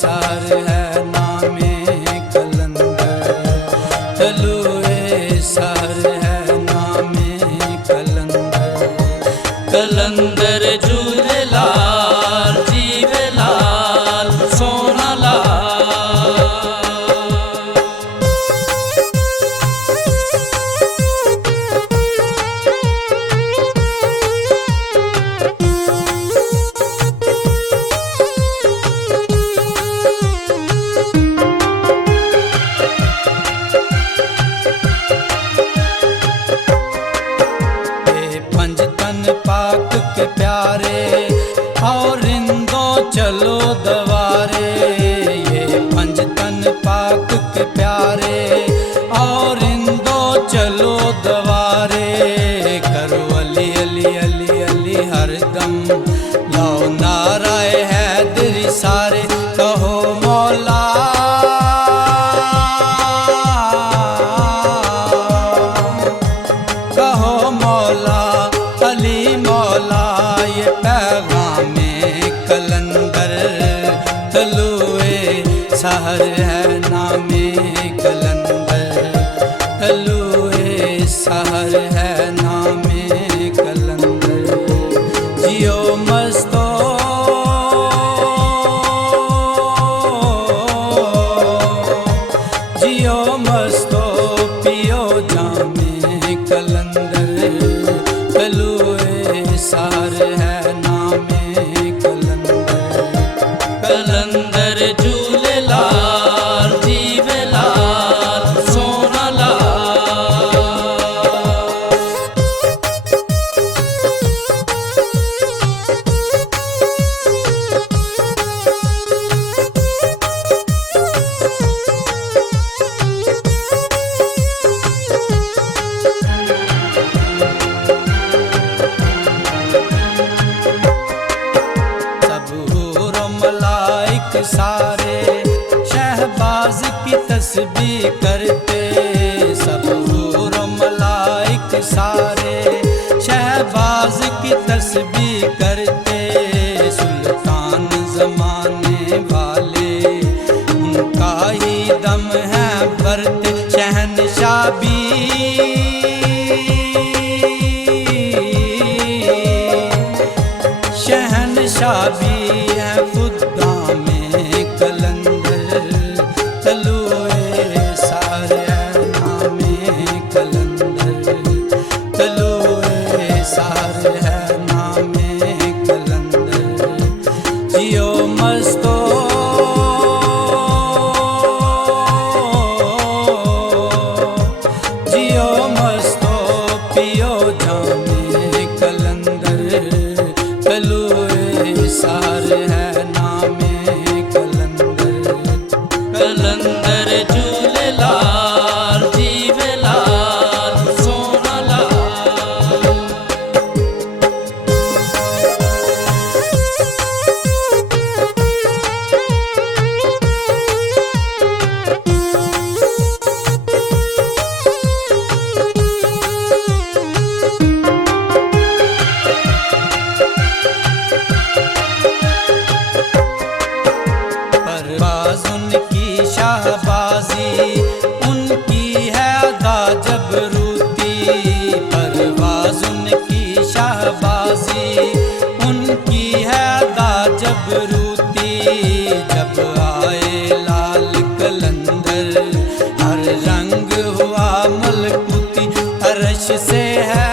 सार है नामे कलंदर। तलुए सार है नामे कलंदर। कलंदर झूलेलाल जीवेलाल सोना लाल। पाक के प्यारे और इंदो चलो दवारे। ये पंज तन पाक के प्यारे और इंदो चलो दवारे। करो अली अली अली अली हरदम लाओ नाराए हैदरी सारे। कहो मौला कहो मौला अली मौला। ये पैगामे कलंदर तलुए सहर है नामे कलंदर। तलुए सहर है नामे कलंदर। जियो मस्तो जियो मस्तो पियो जामे कलंदर। तलुए सार है नामे कलंदर। कलंदर झूलेलाल जीवेलाल सोना लाल। सारे शहबाज की तस्बीह करते। सब हूर मलाइक सारे शहबाज की तस्बीह करते। सुल्तान जमाने वाले उनका ही दम है भरते। शहनशाह भी शहनशाह भी है खुदा में कलंदर। तलुए सार है नामे कलंदर। तलुए सार है नामे कलंदर। जियो मस्तो जियो मस्तो पियो जामे कलंदर। तलुए सार है नामे कलंदर। कलंदर झूलेलाल जीवेलाल सोना लाल। परवाज़ उनकी शाहबाजी उनकी है अदा जबरूती। परवाज़ उनकी शाहबाजी उनकी है अदा जबरूती। जब आए लाल कलंदर हर रंग हुआ मलकूती। अर्श से है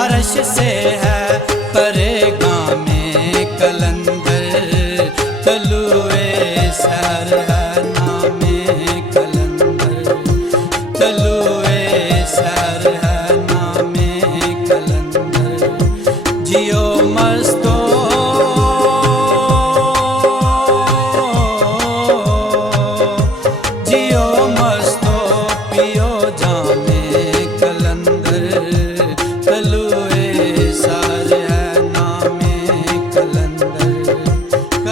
अर्श से है परेगा में कलंदर। तलुए सर है नामे कलंदर। तलुए सर है नामे कलंदर। जियो मस्तो जियो मस्तो पियो जामे कलंदर। तलुए सार है नामे कलंदर।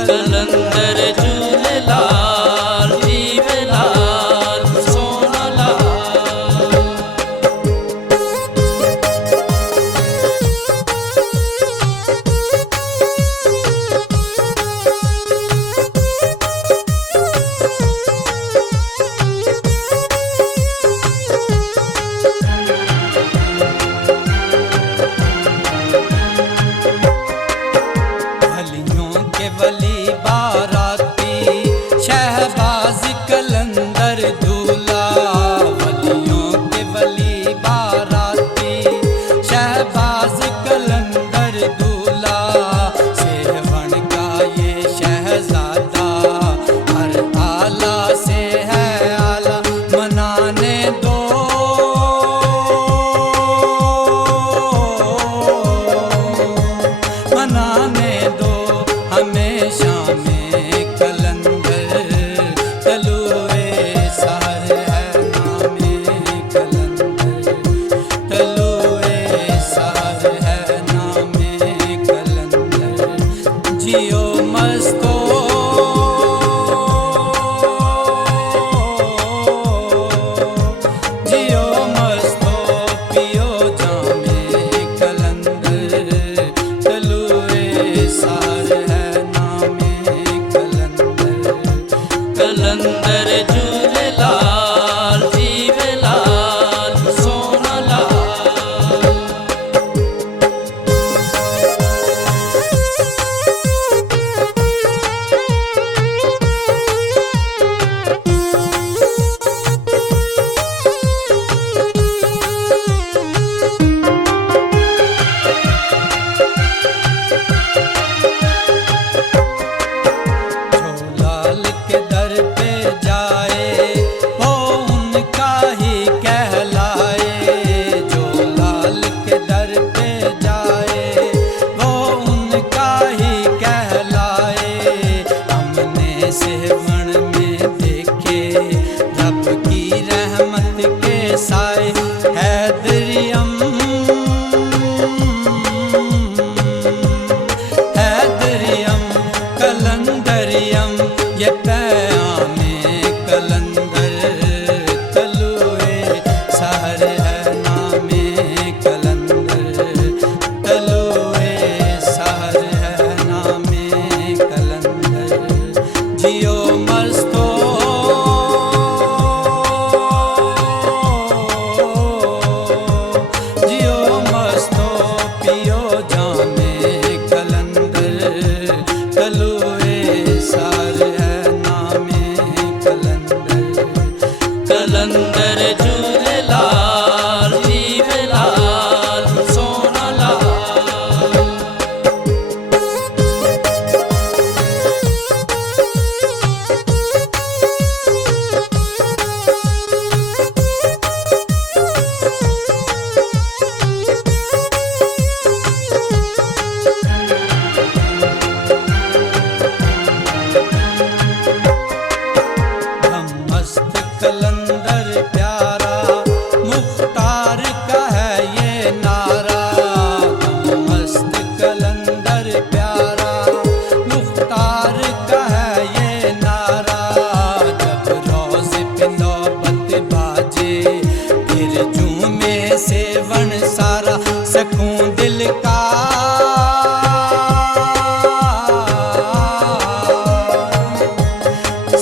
कलंदर झूलेलाल जीवेलाल सोना लाल। जियो मस्तो जियो मस्तो पियो जामे कलंदर तलुए सार है नामे कलंदर कलंदर झूलेलाल जीवेलाल सोना लाल। लाल के दर पे जाए वो उनका ही कहलाए, जो लाल के दर पे जाए वो उनका ही कहलाए। हमने सेवन में देखे रब की रहमत के साए, हैदरियम हैदरियम कलंदरियम ये पैआमे कलंदर तलुए सार है नामे कलंदर तलुए सार है नामे कलंदर जियो मस्तो जियो मस्तो पियो जामे कलंदर तलुए सार है नामे कलंदर कलंदर झूलेलाल जीवेलाल सोना लाल। हम मस्त कलंदर प्यारा मुख्तार का है ये नारा, हम मस्त कलंदर प्यारा मुख्तार का है ये नारा। जब रोज़ पे नौबत बाजे फिर झूमे सेवन सारा, सकून दिल का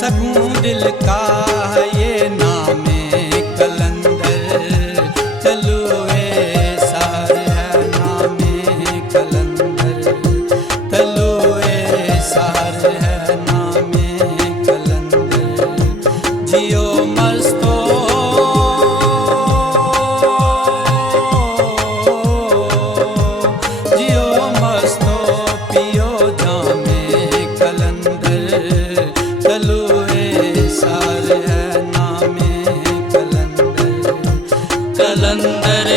सकून दिल का है ये नामे कलंदर तलुए सार है नामे कलंदर तलुए सार है नामे कलंदर जियो मस्तो जियो मस्तो पियो जामे कलंदर तलुए सार है नामे कलंदर कलंदर